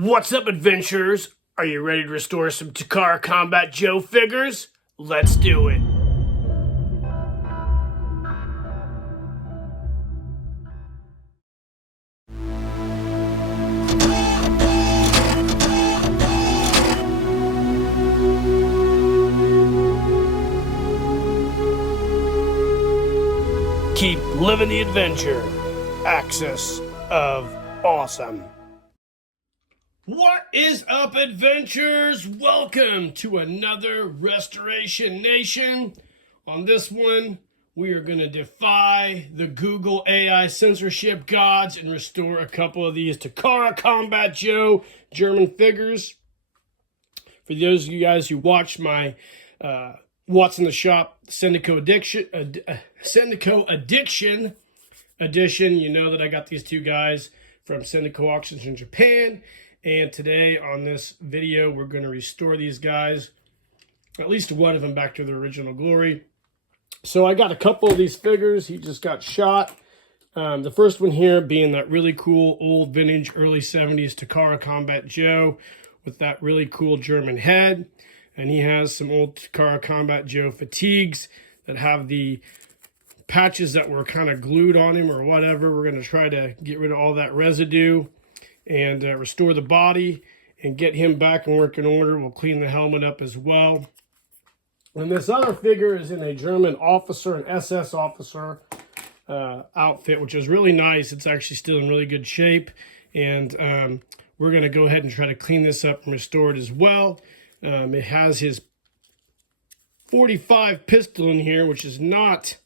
What's up, adventurers? Are you ready to restore some Takara Combat Joe figures? Let's do it. Keep living the adventure. Axis of Awesome. What is up, adventurers? Welcome to another Restoration Nation. On this one, we are going to defy the Google AI censorship gods and restore a couple of these Takara Combat Joe German figures. For those of you guys who watched my What's in the Shop Syndico Addiction edition, you know that I got these two guys from Syndico Auctions in Japan. And today on this video, we're going to restore these guys, at least one of them, back to their original glory. So I got a couple of these figures. He just got shot. The first one here being that really cool old vintage early 70s Takara Combat Joe with that really cool German head. And he has some old Takara Combat Joe fatigues that have the patches that were kind of glued on him or whatever. We're going to try to get rid of all that residue and restore the body and get him back in working order. We'll clean the helmet up as well. And this other figure is in a German officer, an SS officer outfit, which is really nice. It's actually still in really good shape. And we're going to go ahead and try to clean this up and restore it as well. It has his 45 pistol in here, which is not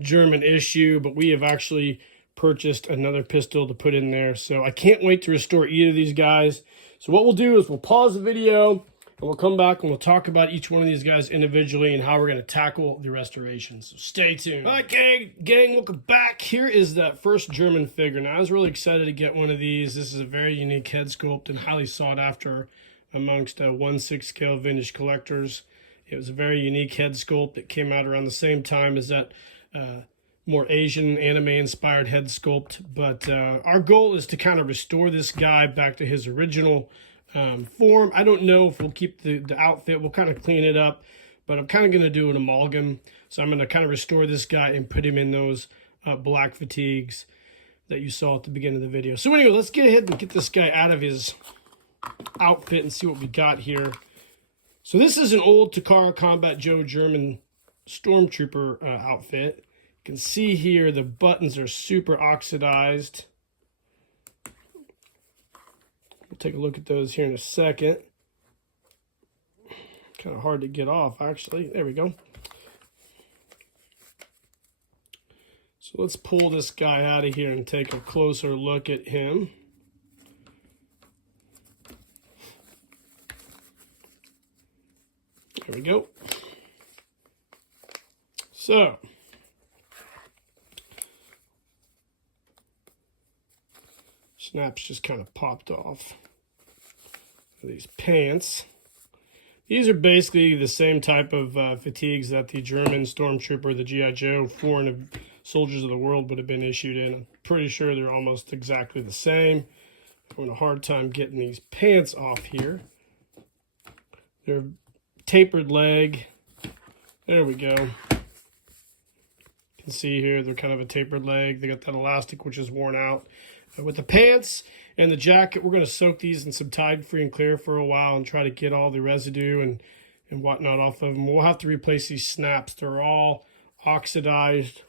German issue, but we have actually purchased another pistol to put in there. So I can't wait to restore either of these guys. So what we'll do is we'll pause the video and we'll come back and we'll talk about each one of these guys individually and how we're going to tackle the restoration. So stay tuned. All right, gang, welcome back. Here is that first German figure. Now, I was really excited to get one of these. This is a very unique head sculpt and highly sought after amongst 1/6 scale vintage collectors. It was a very unique head sculpt that came out around the same time as that more Asian anime-inspired head sculpt. But our goal is to kind of restore this guy back to his original form. I don't know if we'll keep the outfit. We'll kind of clean it up, but I'm kind of going to do an amalgam. So I'm going to kind of restore this guy and put him in those black fatigues that you saw at the beginning of the video. So anyway, let's get ahead and get this guy out of his outfit and see what we got here. So this is an old Takara Combat Joe German Stormtrooper outfit. You can see here the buttons are super oxidized. We'll take a look at those here in a second. Kind of hard to get off, actually. There we go. So let's pull this guy out of here and take a closer look at him. There we go. So, snaps just kind of popped off these pants. These are basically the same type of fatigues that the German Stormtrooper, the G.I. Joe Foreign Soldiers of the World would have been issued in. I'm pretty sure they're almost exactly the same. I'm having a hard time getting these pants off here. They're tapered leg. There we go. You can see here they're kind of a tapered leg. They got that elastic which is worn out. With the pants and the jacket, we're going to soak these in some Tide Free and Clear for a while and try to get all the residue and whatnot off of them. We'll have to replace these snaps. They're all oxidized,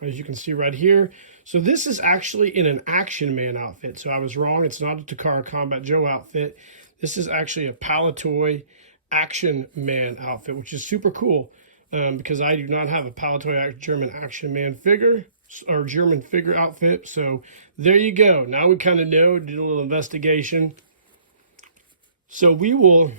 as you can see right here. So this is actually in an Action Man outfit. So I was wrong. It's not a Takara Combat Joe outfit. This is actually a Palitoy Action Man outfit, which is super cool because I do not have a Palitoy German Action Man figure or German figure outfit. So there you go. Now we kind of know, did a little investigation. So we will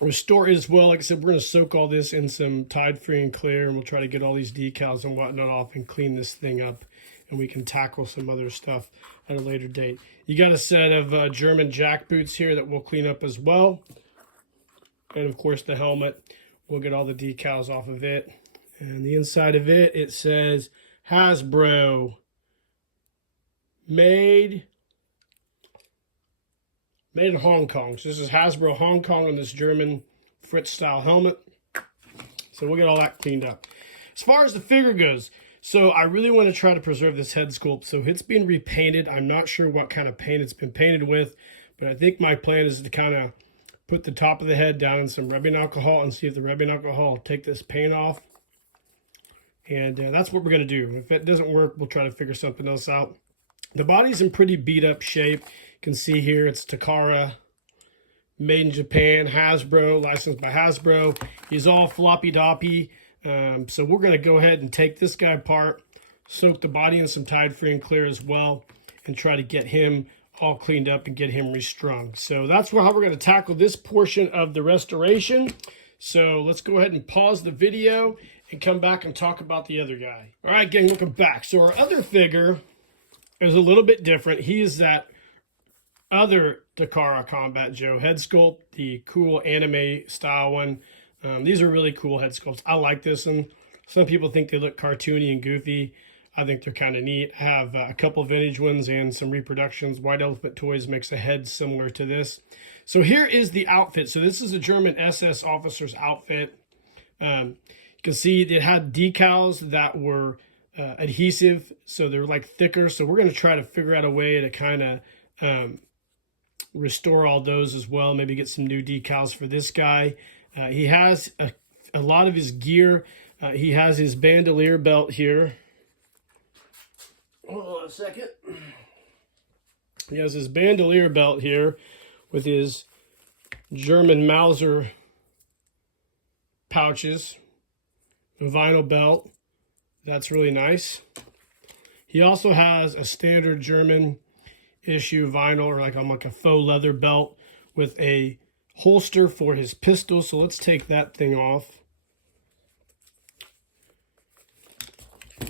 restore it as well. Like I said, we're going to soak all this in some Tide Free and Clear, and we'll try to get all these decals and whatnot off and clean this thing up, and we can tackle some other stuff at a later date. You got a set of German jack boots here that we'll clean up as well. And of course the helmet, we'll get all the decals off of it. And the inside of it, it says Hasbro made Made in Hong Kong. So this is Hasbro Hong Kong on this German Fritz style helmet. So we'll get all that cleaned up. As far as the figure goes, so I really want to try to preserve this head sculpt. So it's been repainted. I'm not sure what kind of paint it's been painted with, but I think my plan is to kind of put the top of the head down in some rubbing alcohol and see if the rubbing alcohol will take this paint off. And that's what we're going to do. If it doesn't work, we'll try to figure something else out. The body's in pretty beat up shape. You can see here it's Takara, made in Japan, Hasbro, licensed by Hasbro. He's all floppy doppy. So we're going to go ahead and take this guy apart, soak the body in some Tide Free and Clear as well, and try to get him all cleaned up and get him restrung. So that's how we're going to tackle this portion of the restoration. So let's go ahead and pause the video and come back and talk about the other guy. All right, gang, welcome back. So our other figure is a little bit different. He is that other Takara Combat Joe head sculpt, the cool anime style one. These are really cool head sculpts. I like this one. Some people think they look cartoony and goofy. I think they're kind of neat. I have a couple vintage ones and some reproductions. White Elephant Toys makes a head similar to this. So here is the outfit. So this is a German SS officer's outfit. You can see it had decals that were adhesive, so they're like thicker. So we're going to try to figure out a way to kind of restore all those as well. Maybe get some new decals for this guy. He has a lot of his gear. He has his bandolier belt here. Hold on a second. He has his bandolier belt here with his German Mauser pouches. A vinyl belt. That's really nice. He also has a standard German issue vinyl, or like a faux leather belt with a holster for his pistol. So let's take that thing off. You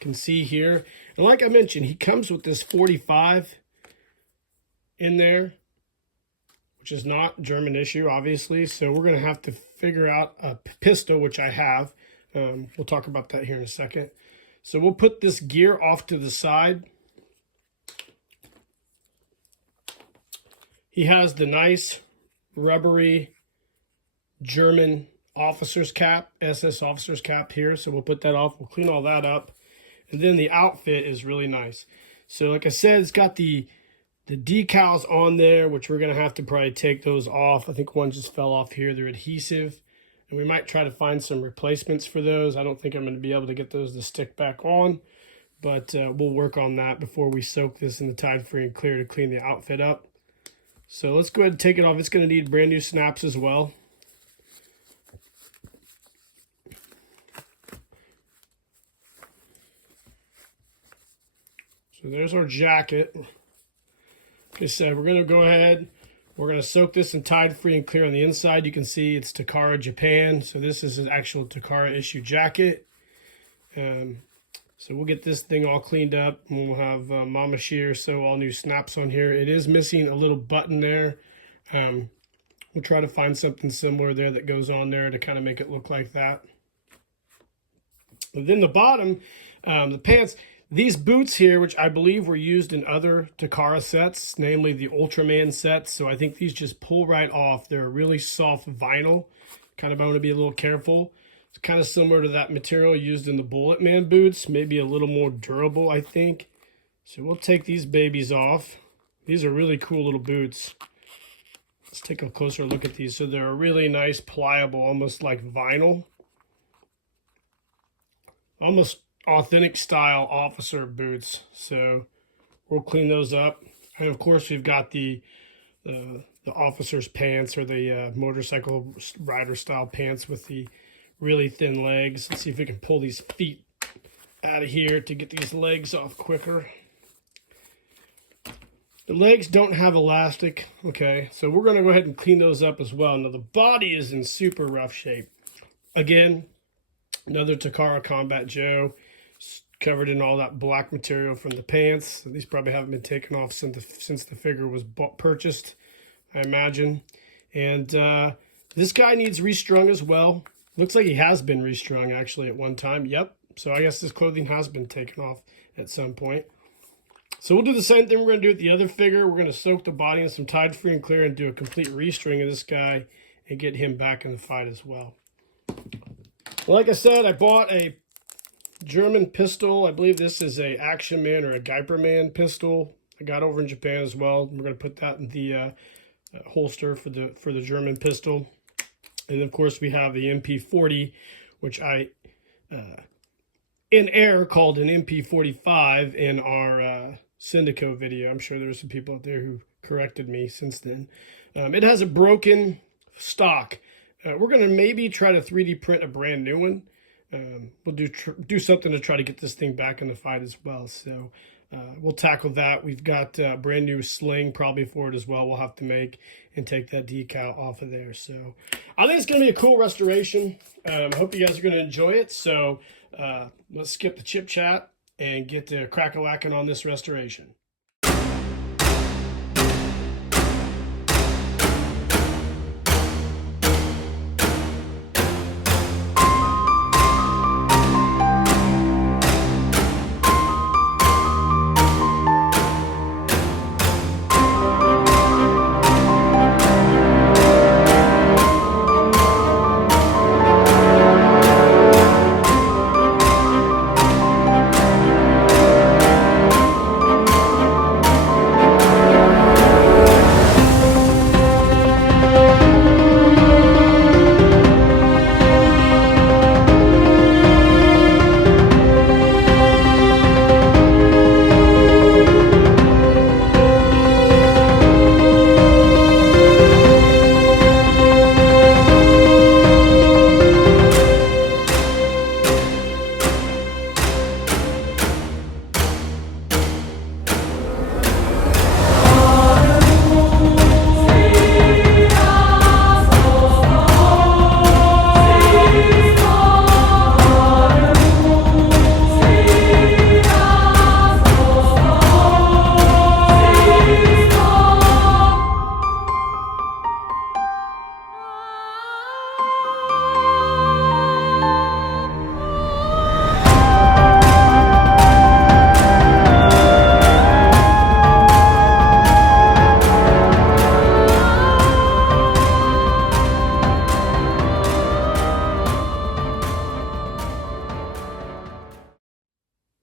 can see here, and like I mentioned, he comes with this 45 in there, which is not German issue, obviously. So we're going to have to figure out a pistol, which I have. We'll talk about that here in a second. So we'll put this gear off to the side. He has the nice rubbery German officer's cap, SS officer's cap here. So we'll put that off. We'll clean all that up. And then the outfit is really nice. So like I said, it's got the decals on there, which we're going to have to probably take those off. I think one just fell off here. They're adhesive. And we might try to find some replacements for those. I don't think I'm going to be able to get those to stick back on. But we'll work on that before we soak this in the Tide Free and Clear to clean the outfit up. So let's go ahead and take it off. It's going to need brand new snaps as well. So there's our jacket. Like I said, we're going to go ahead. We're going to soak this in Tide Free and Clear on the inside. You can see it's Takara Japan. So this is an actual Takara issue jacket. So we'll get this thing all cleaned up. And we'll have Mama Shear sew all new snaps on here. It is missing a little button there. We'll try to find something similar there that goes on there to kind of make it look like that. And then the bottom, the pants. These boots here, which I believe were used in other Takara sets, namely the Ultraman sets, so I think these just pull right off. They're a really soft vinyl. Kind of want to be a little careful. It's kind of similar to that material used in the Bullet Man boots, maybe a little more durable, I think. So we'll take these babies off. These are really cool little boots. Let's take a closer look at these. So they're a really nice, pliable, almost like vinyl. Almost authentic style officer boots. So we'll clean those up. And of course we've got the officer's pants, or the motorcycle rider style pants with the really thin legs. Let's see if we can pull these feet out of here to get these legs off quicker. The legs don't have elastic. Okay, so we're going to go ahead and clean those up as well. Now the body is in super rough shape. Again, another Takara Combat Joe, covered in all that black material from the pants. These probably haven't been taken off since the figure was purchased, I imagine. And this guy needs restrung as well. Looks like he has been restrung actually at one time. Yep. So I guess this clothing has been taken off at some point. So we'll do the same thing we're going to do with the other figure. We're going to soak the body in some Tide Free and Clear and do a complete restring of this guy and get him back in the fight as well. Well, like I said, I bought a German pistol. I believe this is a Action Man or a Geiper Man pistol. I got over in Japan as well. We're going to put that in the holster for the German pistol. And of course we have the MP40, which I in air called an MP45 in our Syndico video. I'm sure there's some people out there who corrected me since then. It has a broken stock. We're going to maybe try to 3D print a brand new one. We'll do something to try to get this thing back in the fight as well. So we'll tackle that. We've got a brand new sling probably for it as well. We'll have to make and take that decal off of there. So I think it's going to be a cool restoration. I hope you guys are going to enjoy it. So let's skip the chip chat and get to crack-a-lacking on this restoration.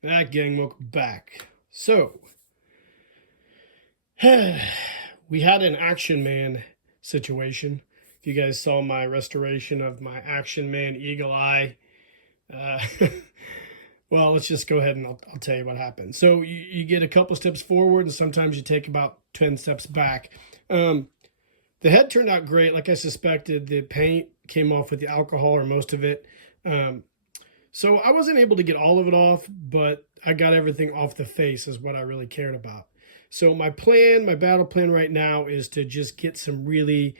That gang, welcome back. So, we had an Action Man situation. If you guys saw my restoration of my Action Man Eagle Eye, well, let's just go ahead and I'll tell you what happened. So you get a couple steps forward and sometimes you take about 10 steps back. The head turned out great. Like I suspected, the paint came off with the alcohol or most of it. So I wasn't able to get all of it off, but I got everything off the face is what I really cared about. So my battle plan right now is to just get some really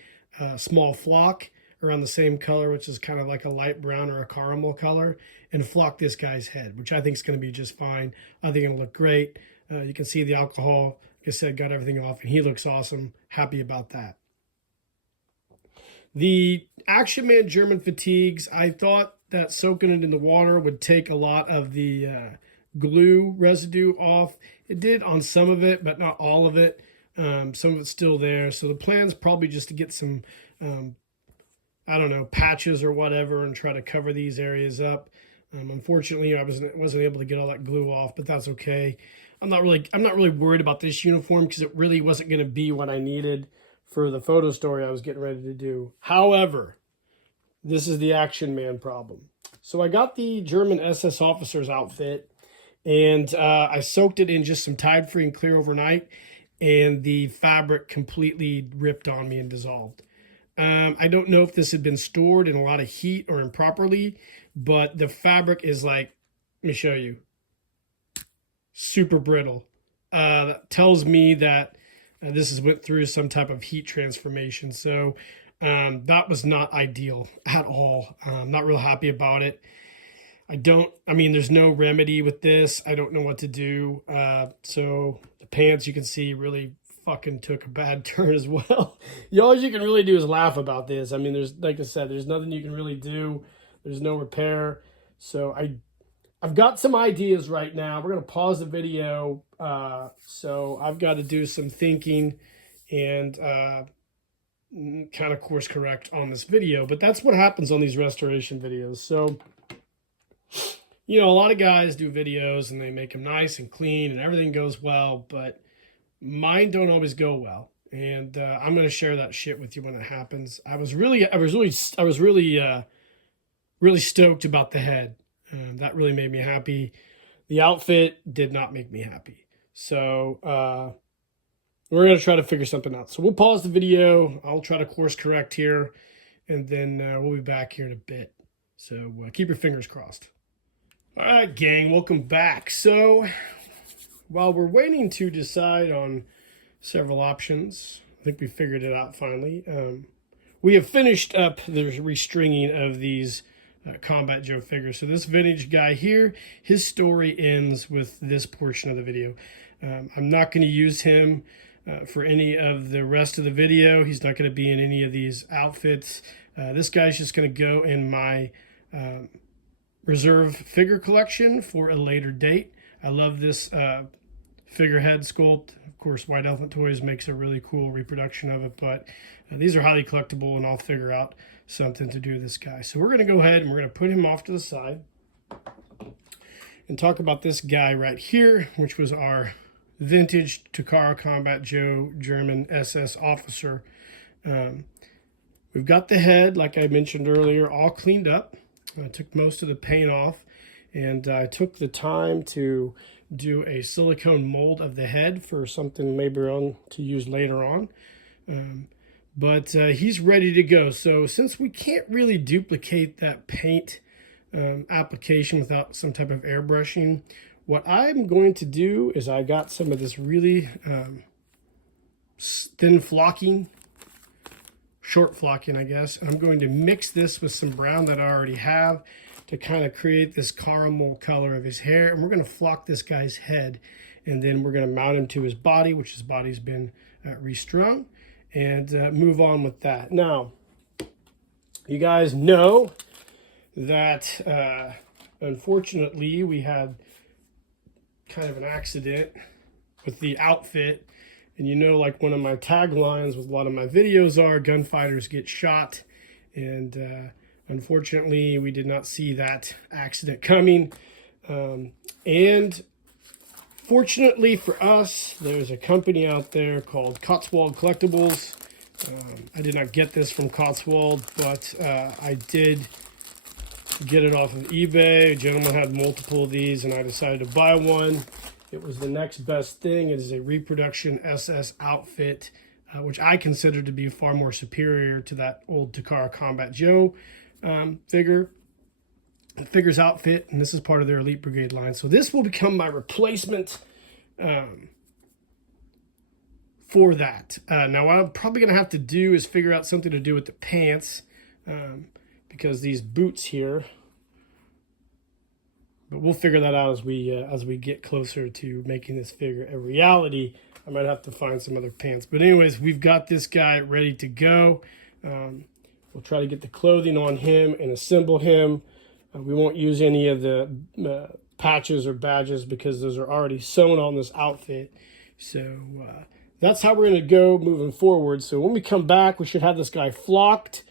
small flock around the same color, which is kind of like a light brown or a caramel color, and flock this guy's head, which I think is going to be just fine. I think it'll look great. You can see the alcohol, like I said, got everything off, and he looks awesome. Happy about that. The Action Man German fatigues, I thought that soaking it in the water would take a lot of the glue residue off. It did on some of it, but not all of it. Some of it's still there. So the plan's probably just to get some, I don't know, patches or whatever and try to cover these areas up. Unfortunately, I wasn't able to get all that glue off, but that's okay. I'm not really worried about this uniform because it really wasn't going to be what I needed for the photo story I was getting ready to do. However, this is the Action Man problem. So I got the German SS officer's outfit, and I soaked it in just some Tide Free and Clear overnight, and the fabric completely ripped on me and dissolved. I don't know if this had been stored in a lot of heat or improperly, but the fabric is like, let me show you, super brittle. That tells me that this has went through some type of heat transformation. So that was not ideal at all. I'm not real happy about it. There's no remedy with this. I don't know what to do. So the pants, you can see, really fucking took a bad turn as well. All you can really do is laugh about this. I mean, like I said, there's nothing you can really do. There's no repair. So I've got some ideas right now. We're going to pause the video. So I've got to do some thinking and kind of course correct on this video. But that's what happens on these restoration videos. So, you know, a lot of guys do videos and they make them nice and clean and everything goes well. But mine don't always go well. And I'm going to share that shit with you when it happens. I was really stoked about the head. That really made me happy. The outfit did not make me happy. So we're going to try to figure something out. So we'll pause the video. I'll try to course correct here. And then we'll be back here in a bit. So keep your fingers crossed. All right, gang. Welcome back. So while we're waiting to decide on several options, I think we figured it out finally. We have finished up the restringing of these Combat Joe figures. So this vintage guy here, his story ends with this portion of the video. I'm not going to use him for any of the rest of the video. He's not going to be in any of these outfits. This guy's just going to go in my reserve figure collection for a later date. I love this figurehead sculpt. Of course, White Elephant Toys makes a really cool reproduction of it, but these are highly collectible, and I'll figure out something to do with this guy. So we're going to go ahead and we're going to put him off to the side and talk about this guy right here, which was our vintage Takara Combat Joe German SS officer. We've got the head, like I mentioned earlier, all cleaned up. I took most of the paint off, and I took the time to do a silicone mold of the head for something maybe on to use later on. But he's ready to go. So since we can't really duplicate that paint application without some type of airbrushing, what I'm going to do is I got some of this really thin flocking, short flocking, I guess. I'm going to mix this with some brown that I already have to kind of create this caramel color of his hair. And we're going to flock this guy's head. And then we're going to mount him to his body, which his body's been restrung, and move on with that. Now, you guys know that unfortunately we had kind of an accident with the outfit. And you know, like one of my taglines with a lot of my videos are, gunfighters get shot. And unfortunately, we did not see that accident coming. And fortunately for us, there's a company out there called Cotswold Collectibles. I did not get this from Cotswold, but I did get it off of eBay. A gentleman had multiple of these, and I decided to buy one. It was the next best thing. It is a reproduction SS outfit, which I consider to be far more superior to that old Takara Combat Joe figures outfit, and this is part of their Elite Brigade line. So this will become my replacement for that. Now what I'm probably going to have to do is figure out something to do with the pants, because these boots here, but we'll figure that out as we get closer to making this figure a reality. I might have to find some other pants. But anyways, we've got this guy ready to go. We'll try to get the clothing on him and assemble him. We won't use any of the patches or badges because those are already sewn on this outfit. So that's how we're going to go moving forward. So when we come back, we should have this guy flocked,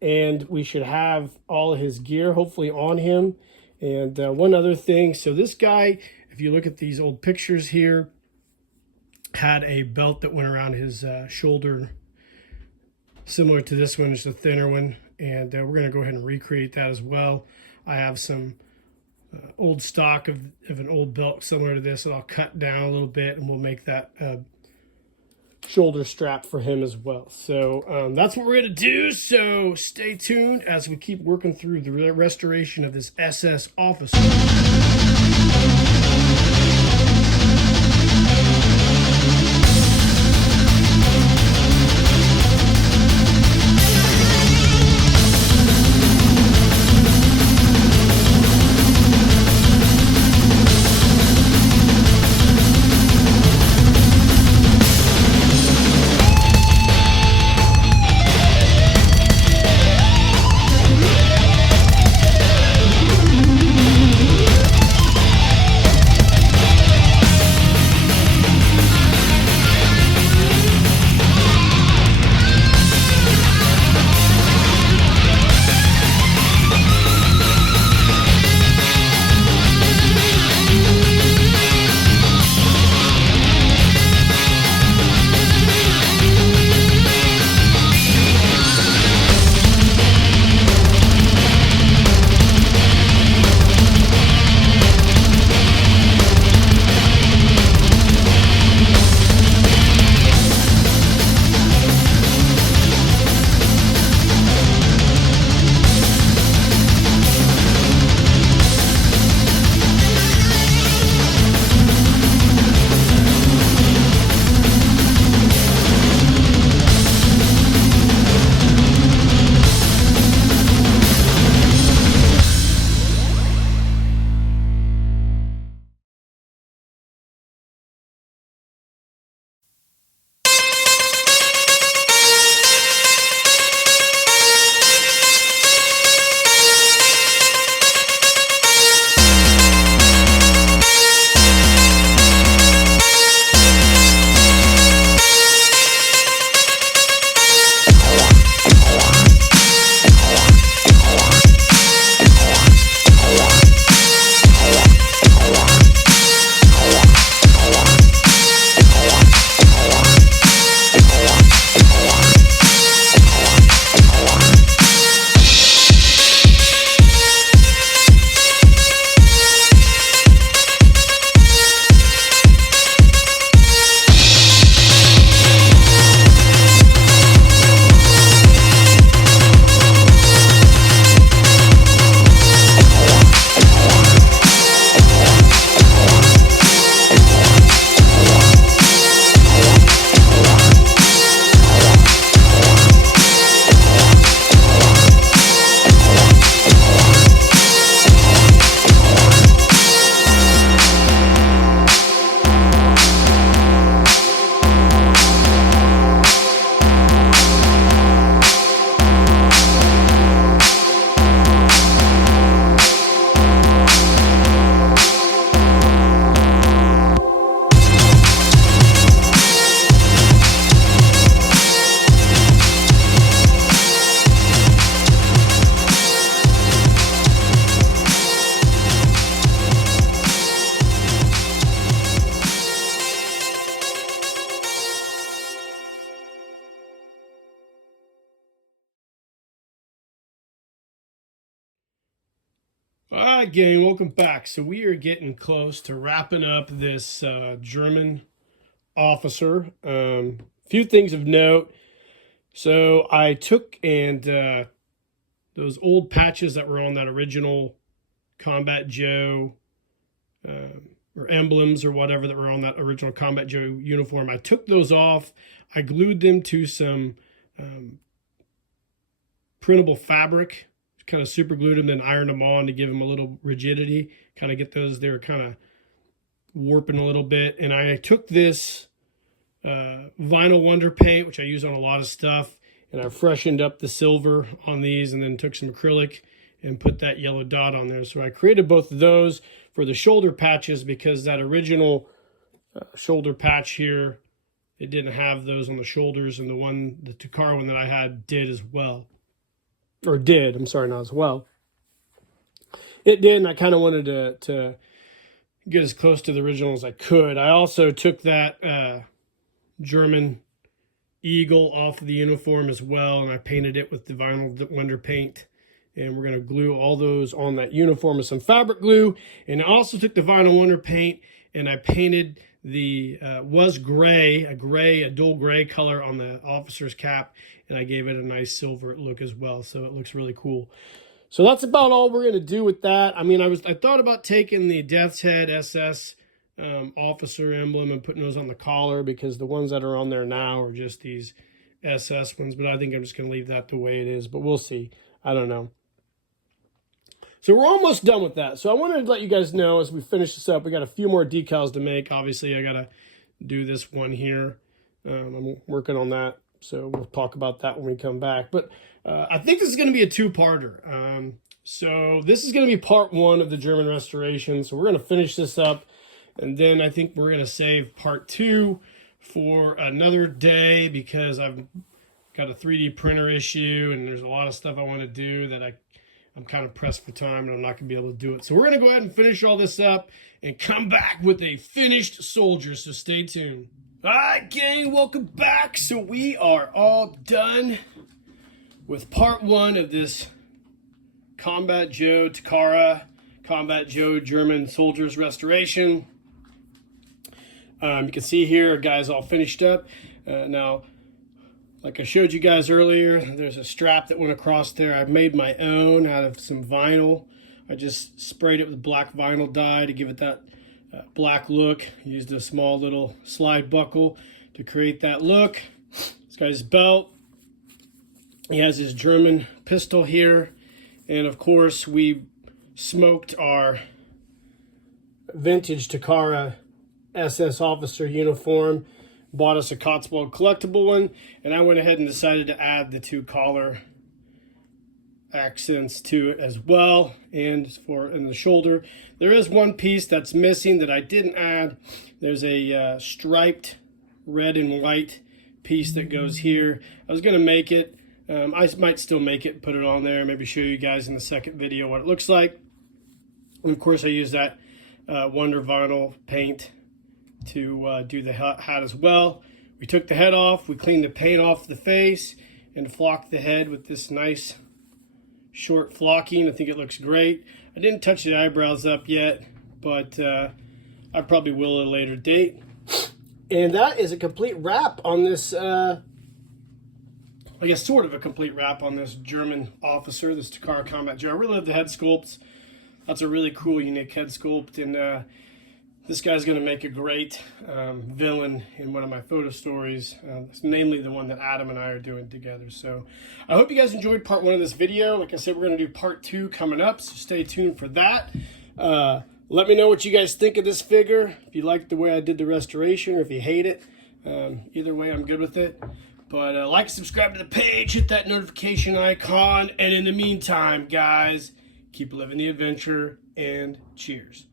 and we should have all of his gear hopefully on him. And one other thing, so this guy, if you look at these old pictures here, had a belt that went around his shoulder, similar to this one, it's a thinner one. And we're going to go ahead and recreate that as well. I have some old stock of an old belt similar to this that I'll cut down a little bit, and we'll make that shoulder strap for him as well. So that's what we're going to do. So stay tuned as we keep working through the restoration of this SS officer. All right, gang, welcome back. So we are getting close to wrapping up this German officer. Few things of note. So I took and those old patches that were on that original Combat Joe or emblems or whatever that were on that original Combat Joe uniform, I took those off. I glued them to some printable fabric, kind of super glued them, then ironed them on to give them a little rigidity, kind of get those, they were kind of warping a little bit. And I took this vinyl wonder paint, which I use on a lot of stuff, and I freshened up the silver on these, and then took some acrylic and put that yellow dot on there. So I created both of those for the shoulder patches, because that original shoulder patch here, it didn't have those on the shoulders, and the Takara one that I had did as well. Or did, I'm sorry, not as well. It did, and I kind of wanted to get as close to the original as I could. I also took that German eagle off of the uniform as well, and I painted it with the vinyl wonder paint. And we're going to glue all those on that uniform with some fabric glue. And I also took the vinyl wonder paint and I painted the, was gray, a dull gray color on the officer's cap. And I gave it a nice silver look as well. So it looks really cool. So that's about all we're going to do with that. I mean, I thought about taking the Death's Head SS officer emblem and putting those on the collar, because the ones that are on there now are just these SS ones. But I think I'm just going to leave that the way it is. But we'll see. I don't know. So we're almost done with that. So I wanted to let you guys know as we finish this up, we got a few more decals to make. Obviously, I got to do this one here. I'm working on that. So we'll talk about that when we come back. But I think this is going to be a two-parter. So this is going to be part one of the German restoration. So we're going to finish this up. And then I think we're going to save part two for another day, because I've got a 3D printer issue and there's a lot of stuff I want to do that I'm kind of pressed for time, and I'm not going to be able to do it. So we're going to go ahead and finish all this up and come back with a finished soldier. So stay tuned. All right, gang, welcome back. So we are all done with part one of this Combat Joe Takara, Combat Joe German soldiers restoration. You can see here, guys, all finished up. Now, like I showed you guys earlier, there's a strap that went across there. I made my own out of some vinyl. I just sprayed it with black vinyl dye to give it that black look. Used a small little slide buckle to create that look. This guy's belt. He has his German pistol here. And of course, we smoked our vintage Takara SS officer uniform. Bought us a Cotswold collectible one, and I went ahead and decided to add the two collar accents to it as well. And in the shoulder, there is one piece that's missing that I didn't add. There's a striped red and white piece that goes here. I was going to make it. I might still make it, put it on there, maybe show you guys in the second video what it looks like. And of course, I use that Wonder Vinyl paint to do the hat as well. We took the head off, we cleaned the paint off the face, and flocked the head with this nice short flocking. I think it looks great. I didn't touch the eyebrows up yet, but I probably will at a later date. And that is a complete wrap on this, I guess sort of a complete wrap on this German officer, this Takara Combat Joe. I really love the head sculpts. That's a really cool, unique head sculpt, and this guy's going to make a great villain in one of my photo stories, namely the one that Adam and I are doing together. So I hope you guys enjoyed part one of this video. Like I said, we're going to do part two coming up, so stay tuned for that. Let me know what you guys think of this figure, if you like the way I did the restoration or if you hate it. Either way, I'm good with it. But like, subscribe to the page, hit that notification icon, and in the meantime, guys, keep living the adventure, and cheers.